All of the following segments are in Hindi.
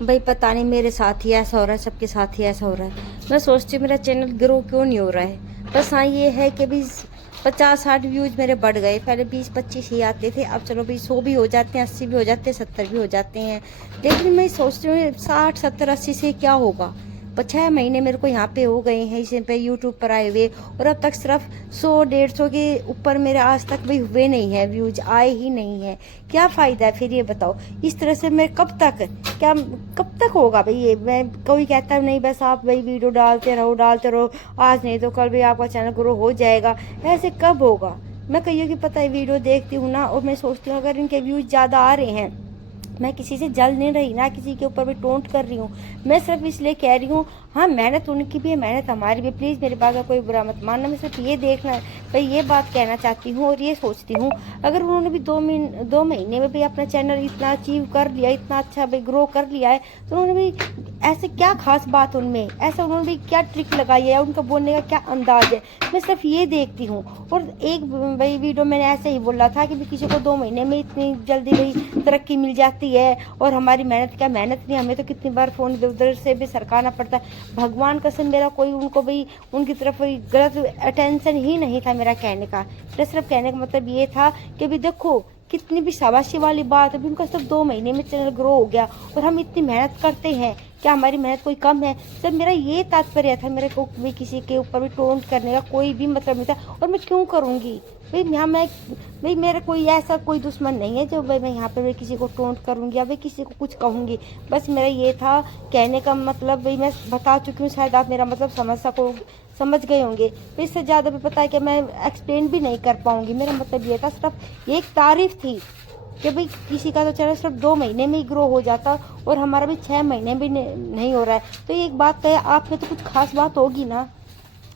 भाई पता नहीं मेरे साथ ही ऐसा हो रहा है, सबके साथ ही ऐसा हो रहा है। मैं सोचती हूँ मेरा चैनल ग्रो क्यों नहीं हो रहा है। बस हाँ ये है कि भी 50-60 व्यूज मेरे बढ़ गए। पहले 20-25 ही आते थे, अब चलो भाई 100 भी हो जाते हैं, 80 भी हो जाते हैं, 70 भी हो जाते हैं। लेकिन मैं सोचती हूँ 60-70-80 से क्या होगा। पर 6 महीने मेरे को यहाँ पे हो गए हैं इसे पे यूट्यूब पर आए हुए, और अब तक सिर्फ 100-150 के ऊपर मेरे आज तक भी हुए नहीं है, व्यूज आए ही नहीं है। क्या फ़ायदा है फिर ये बताओ। इस तरह से मैं क्या कब तक होगा भाई ये। मैं कोई कहता है नहीं बस आप भाई वीडियो डालते रहो, आज नहीं तो कल भी आपका चैनल ग्रो हो जाएगा। ऐसे कब होगा। मैं कईयों की पता है वीडियो देखती हूँ ना, और मैं सोचती हूँ अगर इनके व्यूज ज़्यादा आ रहे हैं, मैं किसी से जल नहीं रही ना, किसी के ऊपर भी टोंट कर रही हूँ। मैं सिर्फ इसलिए कह रही हूँ, हाँ मेहनत उनकी भी है, मेहनत हमारी भी। प्लीज़ मेरे बात का कोई बुरा मत मानना। मैं सिर्फ ये देखना भाई ये बात कहना चाहती हूँ, और ये सोचती हूँ अगर उन्होंने भी 2 महीने में भी अपना चैनल इतना अचीव कर लिया, इतना अच्छा भाई ग्रो कर लिया है, तो उन्होंने भी ऐसे क्या खास बात उनमें, ऐसा उन्होंने भी क्या ट्रिक लगाई है, उनका बोलने का क्या अंदाज है। मैं सिर्फ ये देखती हूँ। और एक भाई वीडियो मैंने ऐसे ही बोला था कि भी किसी को 2 महीने में इतनी जल्दी भाई तरक्की मिल जाती है, और हमारी मेहनत क्या मेहनत नहीं, हमें तो कितनी बार फ़ोन इधर उधर से भी सरकाना पड़ता है। भगवान कसम मेरा कोई उनको भाई उनकी तरफ कोई गलत अटेंशन ही नहीं था मेरा कहने का। मेरा सिर्फ कहने का मतलब ये था कि भी देखो कितनी भी शाबाशी वाली बात है, उनका सिर्फ 2 महीने में चैनल ग्रो हो गया, और हम इतनी मेहनत करते हैं, क्या हमारी मेहनत कोई कम है। सब मेरा ये तात्पर्य था, मेरे को भी किसी के ऊपर भी टोंट करने का कोई भी मतलब नहीं था। और मैं क्यों करूँगी भाई, यहाँ मैं भाई मेरा कोई ऐसा कोई दुश्मन नहीं है जो भाई मैं यहाँ पे मैं किसी को टोंट करूँगी या भाई किसी को कुछ कहूँगी। बस मेरा ये था कहने का मतलब, भाई मैं बता चुकी हूँ, शायद आप मेरा मतलब समझ गए होंगे। तो इससे ज़्यादा भी पता है कि मैं एक्सप्लेन भी नहीं कर पाऊँगी। मेरा मतलब ये था, सिर्फ एक तारीफ़ थी कि भाई किसी का तो चैनल सिर्फ 2 महीने में ही ग्रो हो जाता, और हमारा भी 6 महीने भी नहीं हो रहा है। तो एक बात कहे आप में तो कुछ खास बात होगी ना,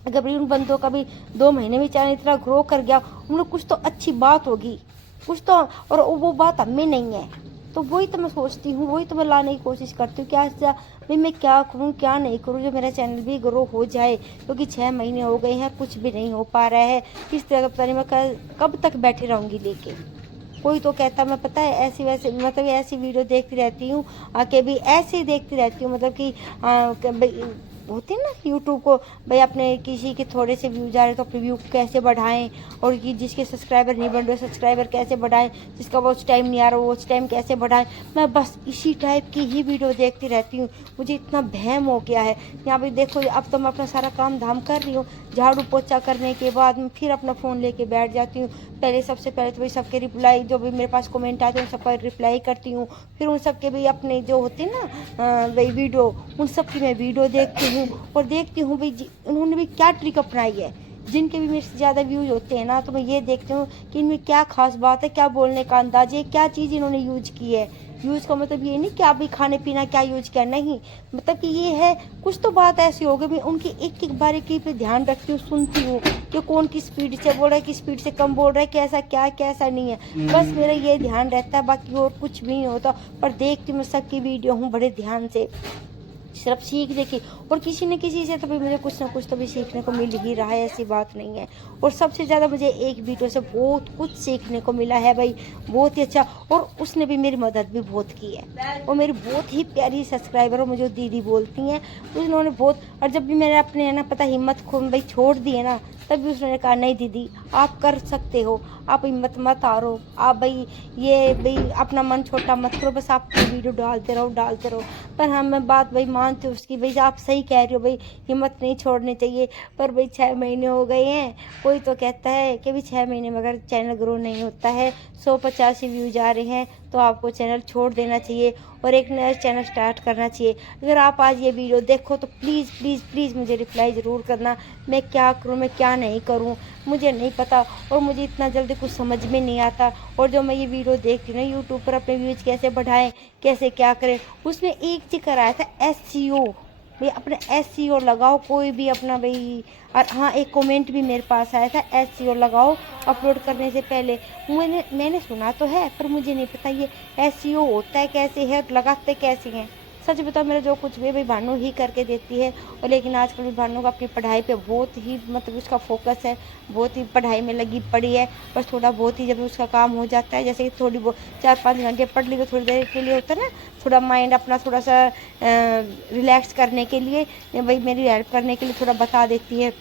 अगर भाई उन बंदों का भी 2 महीने में चैनल इतना ग्रो कर गया, उनमें कुछ तो अच्छी बात होगी, कुछ तो। और वो बात हमें नहीं है। तो वही तो मैं सोचती हूँ, वही तो मैं लाने की कोशिश करती हूँ क्या भाई मैं क्या करूँ क्या नहीं करूँ जो मेरा चैनल भी ग्रो हो जाए। क्योंकि 6 महीने हो गए हैं, कुछ भी नहीं हो पा रहा है। किस तरह का पता नहीं, मैं कब तक बैठी रहूँगी लेके। कोई तो कहता मैं पता है ऐसी वैसे मतलब ऐसी वीडियो देखती रहती हूँ, आके भी ऐसे ही देखती रहती हूँ, मतलब कि होते हैं ना यूट्यूब को भाई अपने किसी के थोड़े से व्यूज आ रहे तो अपने व्यू कैसे बढ़ाएं, और कि जिसके सब्सक्राइबर नहीं बन रहे सब्सक्राइबर कैसे बढ़ाएं, जिसका वॉच टाइम नहीं आ रहा वॉच टाइम कैसे बढ़ाएं। मैं बस इसी टाइप की ही वीडियो देखती रहती हूँ। मुझे इतना वहम हो गया है। यहाँ पे देखो अब तो मैं अपना सारा काम धाम कर रही हूँ, झाड़ू पोछा करने के बाद मैं फिर अपना फ़ोन लेके बैठ जाती हूँ। पहले सबसे पहले तो भाई सबके रिप्लाई जो भी मेरे पास कमेंट आते हैं उन सब पर रिप्लाई करती हूँ। फिर उन सब के भी अपने जो होते हैं ना भाई वीडियो, उन सब की मैं वीडियो देखती हूँ, और देखती हूँ भाई उन्होंने भी क्या ट्रिक अपनाई है। जिनके भी मेरे से ज़्यादा व्यूज होते हैं ना, तो मैं ये देखती हूँ कि इनमें क्या खास बात है, क्या बोलने का अंदाज है, क्या चीज़ इन्होंने यूज की है। यूज़ का मतलब ये नहीं कि आप भी खाने पीना क्या यूज किया, नहीं। मतलब कि ये है कुछ तो बात ऐसी होगी, मैं उनकी एक एक बारीकी पे ध्यान रखती हूँ, सुनती हूँ कि कौन किस स्पीड से बोल रहा है, किस स्पीड से कम बोल रहा है, कैसा क्या कैसा नहीं है। बस मेरा ये ध्यान रहता है, बाकी और कुछ भी नहीं होता। पर देखती मैं सबकी वीडियो हूँ बड़े ध्यान से, सिर्फ सीखने की। और किसी न किसी से तो भी मुझे कुछ ना कुछ तो भी सीखने को मिल ही रहा है, ऐसी बात नहीं है। और सबसे ज़्यादा मुझे एक वीडियो से बहुत कुछ सीखने को मिला है भाई, बहुत ही अच्छा। और उसने भी मेरी मदद भी बहुत की है। और मेरी बहुत ही प्यारी सब्सक्राइबर और मुझे दीदी बोलती हैं, उन्होंने बहुत। और जब भी मैंने अपने है ना पता हिम्मत को भाई छोड़ दी है ना, तब भी उसने कहा नहीं दीदी आप कर सकते हो, आप हिम्मत मत हारो, आप भाई ये भाई अपना मन छोटा मत करो, बस आप वीडियो डालते रहो। पर हाँ मैं बात भाई मानती हूँ उसकी, भाई आप सही कह रही हो भाई, हिम्मत नहीं छोड़नी चाहिए। पर भाई 6 महीने हो गए हैं, कोई तो कहता है कि भाई 6 महीने में अगर चैनल ग्रो नहीं होता है, 185 व्यूज आ रहे हैं, तो आपको चैनल छोड़ देना चाहिए और एक नया चैनल स्टार्ट करना चाहिए। अगर आप आज ये वीडियो देखो तो प्लीज़ प्लीज़ प्लीज़ मुझे रिप्लाई ज़रूर करना, मैं क्या करूँ मैं क्या नहीं करूँ, मुझे नहीं पता। और मुझे इतना जल्दी कुछ समझ में नहीं आता। और जो मैं ये वीडियो देखती हूँ ना यूट्यूब पर, अपने व्यूज कैसे बढ़ाएं, कैसे क्या करें, उसमें एक चीज़ कराया था SEO। भाई अपने SEO लगाओ कोई भी अपना भाई। और हाँ एक कमेंट भी मेरे पास आया था, SEO लगाओ अपलोड करने से पहले। मैंने सुना तो है, पर मुझे नहीं पता ये SEO होता है कैसे है, लगाते कैसे हैं। सच बताओ मेरा जो कुछ भी भाई भानु ही करके देती है। और लेकिन आजकल भी भानु का अपनी पढ़ाई पे बहुत ही मतलब उसका फोकस है, बहुत ही पढ़ाई में लगी पड़ी है। बस थोड़ा बहुत ही जब उसका काम हो जाता है, जैसे कि थोड़ी बहुत 4-5 घंटे पढ़ ली तो थोड़ी देर के लिए होता है ना, थोड़ा माइंड अपना थोड़ा सा रिलैक्स करने के लिए भाई मेरी हेल्प करने के लिए थोड़ा बता देती है।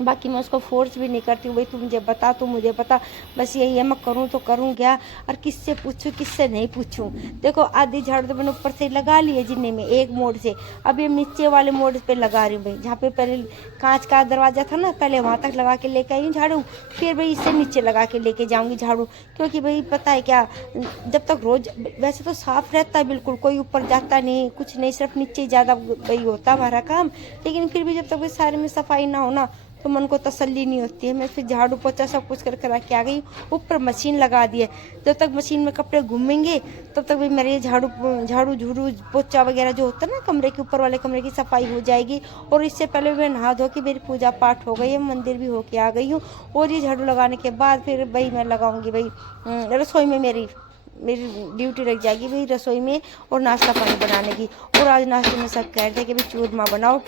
बाकी मैं उसको फोर्स भी नहीं करती हूँ भाई तू मुझे बता, तू मुझे बता। बस यही है, मैं करूँ तो करूँ क्या, और किससे पूछूँ किससे नहीं पूछूँ। देखो आधी झाड़ू तो मैंने ऊपर से लगा ली है जिन्ने में एक मोड़ से, अब ये नीचे वाले मोड़ पे लगा रही हूँ भाई, जहाँ पे पहले कांच का दरवाजा था ना, पहले वहाँ तक लगा के लेके आई हूँ झाड़ू, फिर भाई इससे नीचे लगा के लेके जाऊँगी झाड़ू। क्योंकि भाई पता है क्या, जब तक रोज वैसे तो साफ रहता है बिल्कुल, कोई ऊपर जाता नहीं कुछ नहीं, सिर्फ नीचे ज़्यादा भाई होता हमारा काम। लेकिन फिर भी जब तक भाई सारे में सफाई ना हो ना तो मन को तसल्ली नहीं होती है। मैं फिर झाड़ू पोछा सब कुछ कर करा के आ गई, ऊपर मशीन लगा दी है। जब तक मशीन में कपड़े घूमेंगे तब तक भी मेरे झाड़ू झाड़ू झूड़ू पोछा वगैरह जो होता है ना, कमरे के ऊपर वाले कमरे की सफाई हो जाएगी। और इससे पहले मैं नहा धो के मेरी पूजा पाठ हो गई है, मंदिर भी होके आ गई हूँ। और ये झाड़ू लगाने के बाद फिर भाई मैं लगाऊंगी भाई रसोई में, मेरी ड्यूटी लग जाएगी भाई रसोई में और नाश्ता पानी बनाने की। और आज नाश्ते में सब कह रहे थे कि भाई चूरमा बनाओ।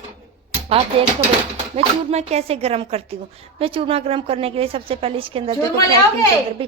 आप देखो भाई मैं चूरमा कैसे गरम करती हूँ। मैं चूरमा गरम करने के लिए सबसे पहले इसके अंदर देखो के अंदर भी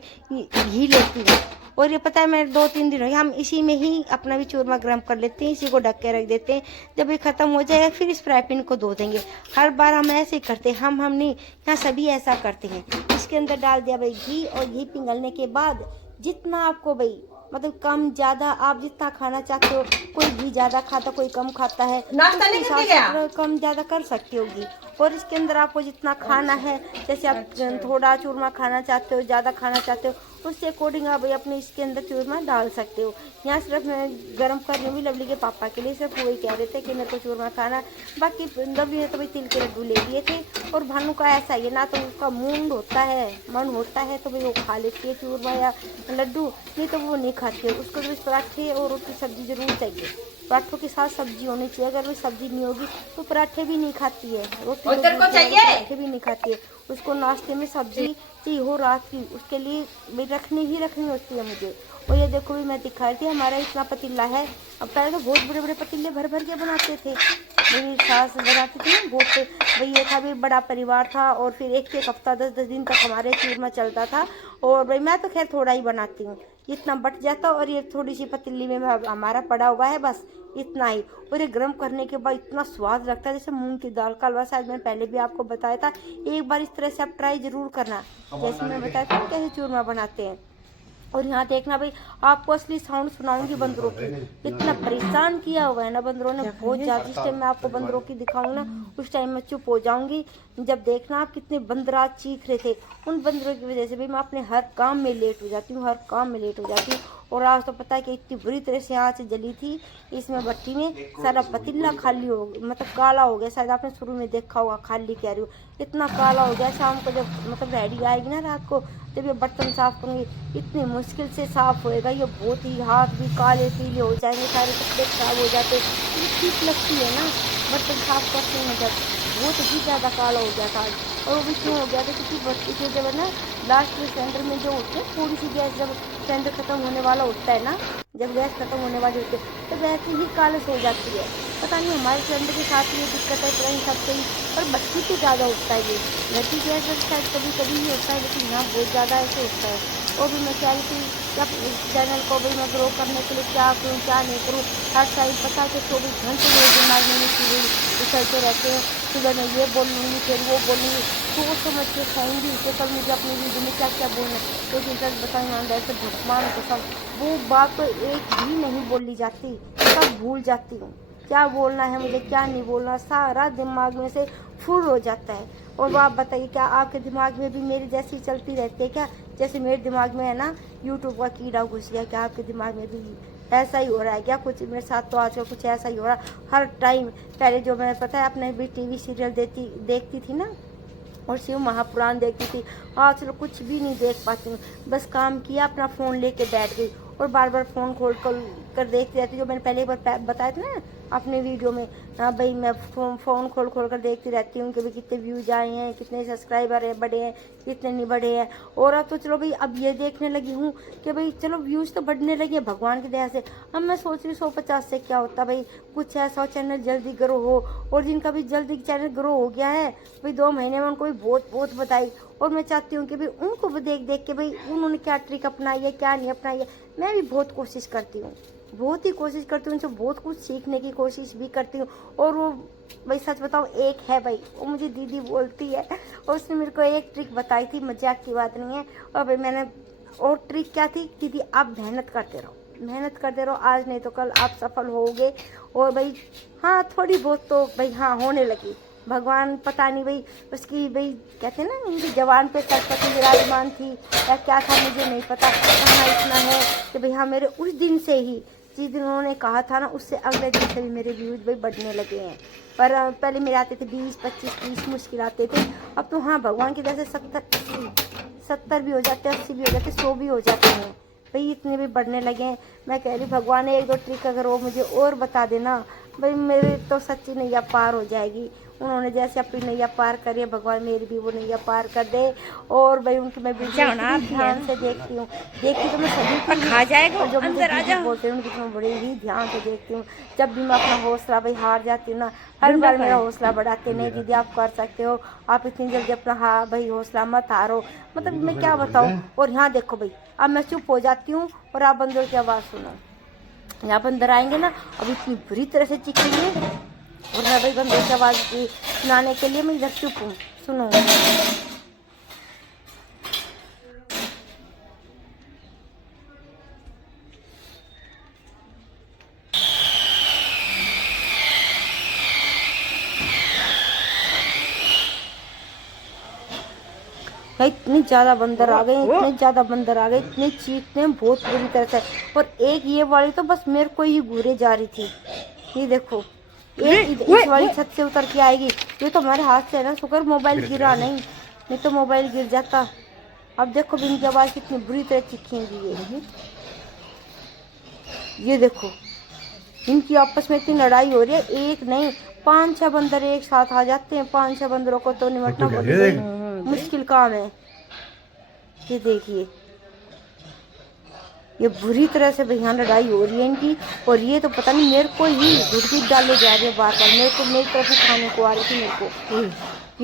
घी लेती हूँ। और ये पता है मैं 2-3 दिन हो गए हम इसी में ही अपना भी चूरमा गरम कर लेते हैं, इसी को ढक के रख देते हैं। जब ये खत्म हो जाएगा फिर इस फ्राई पैन को धो देंगे। हर बार हम ऐसे ही करते हैं, हम नहीं, यहाँ सभी ऐसा करते हैं। इसके अंदर डाल दिया भाई घी, और घी पिघलने के बाद जितना आपको भाई मतलब कम ज्यादा आप जितना खाना चाहते हो, कोई घी ज्यादा खाता कोई कम खाता है, कम ज्यादा कर सकते हो घी। और इसके अंदर आपको जितना खाना है, जैसे आप थोड़ा चूरमा खाना चाहते हो ज्यादा खाना चाहते हो, उसके अकॉर्डिंग आप अपने इसके अंदर चूरमा डाल सकते हो। यहाँ सिर्फ मैं गर्म करने भी लवली के पापा के लिए सिर्फ वही कह रहे थे कि मेरे को चूरमा खाना। बाकी लवली ने तो भाई तिल के लड्डू ले लिए थे। और भानु का ऐसा ही है ना, तो उसका मूड होता है मन होता है तो भाई वो खा लेती है चूरमा या लड्डू, नहीं तो वो नहीं खाती है। उसको तो पराठे और रोटी सब्जी जरूर चाहिए, पराठों के साथ सब्जी होनी चाहिए। अगर वो सब्जी नहीं होगी तो पराठे भी नहीं खाती है, रोटी पराठे भी नहीं खाती है। उसको नाश्ते में सब्जी चाहिए हो रात की, उसके लिए भी रखनी होती है मुझे। और ये देखो भी मैं दिखा रही थी, हमारा इतना पतीला है। अब पहले तो बहुत बड़े बड़े पतीले भर भर के बनाते थे, मेरी सास बनाती थी ना बहुत। भाई ये था भी बड़ा परिवार था, और फिर एक हफ्ता 10-10 दिन तक हमारे चूरमा चलता था। और भाई मैं तो खैर थोड़ा ही बनाती हूँ, इतना बट जाता। और ये थोड़ी सी पतीली में हमारा पड़ा हुआ है बस इतना ही। और ये गर्म करने के बाद इतना स्वाद लगता है जैसे मूंग की दाल का हलवा। शायद मैं पहले भी आपको बताया था, एक बार इस तरह से आप ट्राई जरूर करना, जैसे मैं बताया था कैसे चूरमा बनाते हैं। और यहाँ देखना भाई आपको असली साउंड सुनाऊंगी बंदरों की। इतना परेशान किया हुआ है ना बंदरों ने बहुत ज्यादा। जिस टाइम मैं आपको बंदरों की दिखाऊंगी ना उस टाइम मैं चुप हो जाऊंगी। जब देखना आप कितने बंदर आज चीख रहे थे, उन बंदरों की वजह से भी मैं अपने हर काम में लेट हो जाती हूँ, हर काम में लेट हो जाती हूँ। और आज तो पता है कि इतनी बुरी तरह से आँच जली थी इसमें भट्टी में, सारा पतीला खाली हो मतलब काला हो गया। शायद आपने शुरू में देखा होगा, खाली कह रही हूँ, इतना काला हो गया। शाम को जब मतलब रेडी आएगी ना रात को, जब ये बर्तन साफ करूँगी इतनी मुश्किल से साफ होएगा ये, बहुत ही हाथ भी काले पीले हो जाएंगे, सारे कपड़े खराब हो जाते। ये ठीक लगती है ना बर्तन साफ करते हैं, जब बहुत ही ज़्यादा काला हो गया था आज। और वो भी क्यों हो गया था, क्योंकि भट्टी के जब है ना लास्ट में सेंटर में जो होते हैं थोड़ी सी गैस जब सेंटर खत्म होने वाला होता है ना, जब गैस खत्म होने वाली होती है तो वैसे ही कालस हो जाती है। पता नहीं हमारे सिलेंडर के साथ ये दिक्कत है ट्रेन सबसे ही, पर भट्टी से ज़्यादा होता है ये। भट्टी गैस शायद कभी कभी ही होता है, लेकिन यहाँ बहुत ज़्यादा ऐसे होता है। और भी मैं कह रही थी जब इस चैनल को भी मैं ग्रो करने के लिए क्या करूँ क्या नहीं करूँ, हर साइड पता कि 24 घंटे मेरे दिमाग में ये चीज़ें उछलते रहते हैं। सुबह मैं ये बोल लूँगी फिर वो बोलूँगी, सोच समझ के खाऊँगी कि कल मुझे अपनी वीडियो में क्या क्या बोलना है। लेकिन सच बताएं ईमानदारी से भगवान को सब वो बात तो एक भी नहीं बोली जाती, सब भूल जाती हूँ क्या बोलना है मुझे क्या नहीं बोलना, सारा दिमाग में से फुर हो जाता है। और वो आप बताइए क्या आपके दिमाग में भी मेरी जैसी चलती रहती है क्या, जैसे मेरे दिमाग में है ना यूट्यूब का कीड़ा घुस गया, क्या आपके दिमाग में भी ऐसा ही हो रहा है क्या? कुछ मेरे साथ तो आजकल कुछ ऐसा ही हो रहा है हर टाइम। पहले जो मैं पता है अपने भी टीवी सीरियल देखती थी ना, और शिव महापुराण देखती थी, आज चलो कुछ भी नहीं देख पाती हूँ। बस काम किया अपना फ़ोन लेके बैठ गई और बार बार फ़ोन कर देखती रहती हूँ, जो मैंने पहले एक बार बताया था ना अपने वीडियो में। हाँ भाई, मैं फ़ोन खोल कर देखती रहती हूँ कि भाई कितने व्यूज आए हैं, कितने सब्सक्राइबर है बढ़े हैं, कितने नहीं बढ़े हैं। और अब तो चलो भाई, अब ये देखने लगी हूँ कि भाई चलो व्यूज़ तो बढ़ने लगे भगवान की दया से। अब मैं सोच रही हूँ 150 से क्या होता भाई, कुछ है 100 चैनल जल्दी ग्रो हो। और जिनका भी जल्दी चैनल ग्रो हो गया है भाई 2 महीने में, उनको भी बहुत बधाई। और मैं चाहती हूँ कि भाई उनको भी देख के भाई उन्होंने क्या ट्रिक अपनाई है, क्या नहीं अपनाई है। मैं भी बहुत कोशिश करती हूँ, बहुत ही कोशिश करती हूँ, उनसे बहुत कुछ सीखने की कोशिश भी करती हूँ। और वो भाई सच बताऊँ, एक है भाई, वो मुझे दीदी बोलती है, और उसने मेरे को एक ट्रिक बताई थी, मजाक की बात नहीं है। और भाई मैंने, और ट्रिक क्या थी, दीदी आप मेहनत करते रहो, आज नहीं तो कल आप सफल होगे। और भाई हाँ, थोड़ी बहुत तो भाई हाँ होने लगी। भगवान पता नहीं भाई उसकी, भाई कहते हैं ना उनकी जवान पे सरस्वती विराजमान थी या क्या था, मुझे नहीं पता। कहाँ इतना है कि भाई हाँ, मेरे उस दिन से ही, जिस दिन उन्होंने कहा था ना, उससे अगले दिन से भी मेरे व्यूज भाई बढ़ने लगे हैं। पर पहले मेरे आते थे 20, 25, 30 मुश्किल आते थे। अब तो हाँ भगवान की वजह से 70 भी हो जाते हैं, 80 भी हो जाते हैं, 100 भी हो जाते हैं भाई, इतने भी बढ़ने लगे हैं। मैं कह रही भगवान ने 1-2 ट्रिक अगर वो मुझे और बता देना भाई, मेरे तो सच्ची नैया पार हो जाएगी। उन्होंने जैसे अपनी नैया पार करी है, भगवान मेरी भी वो नैया पार कर दे। और भाई उनकी मैं वीडियो ध्यान से देखती हूँ, देखती तो मैं सभी की खा जाएगा, जो मुझे दीदी बोलते हैं उनकी तो मैं बड़े ही ध्यान से देखती हूँ। जब भी मैं अपना हौसला भाई हार जाती हूँ ना, हर बार मेरा हौसला बढ़ाते, नहीं दीदी आप कर सकते हो, आप इतनी जल्दी अपना भाई हौसला मत हारो। मतलब मैं क्या बताऊँ। और यहाँ देखो भाई, अब मैं चुप हो जाती हूँ और आप बंदर की आवाज़ सुनो। यहाँ पर अंदर आएंगे ना, अब इतनी बुरी तरह से चीखेंगे, और मैं भाई बंदर की आवाज़ सुनाने के लिए मैं इधर चुप हूँ, सुनो। इतनी ज़्यादा बंदर आ गए, इतने चीखते हैं बहुत बुरी तरह से। और एक ये वाली तो बस मेरे को ही घूरे जा रही थी। ये देखो, एक इस वाली छत से उतर के आएगी। ये तो हमारे हाथ से है ना, शुक्र मोबाइल गिरा नहीं तो मोबाइल गिर जाता। अब देखो भी इनकी आवाज़ कितनी बुरी तरह चीखेंगी। ये देखो, इनकी आपस में इतनी लड़ाई हो रही है, एक नहीं 5-6 बंदर एक साथ आ जाते हैं। 5-6 बंदरों को तो निपटना मुश्किल काम है। ये देखिए, ये बुरी तरह से भैया लड़ाई हो रही है इनकी। और ये तो पता नहीं मेरे को ही घुट डाले जा रही है बार, मेरी तरफ ही खाने को आ रही थी मेरे को।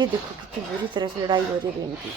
ये देखो कितनी बुरी तरह से लड़ाई हो रही है इनकी।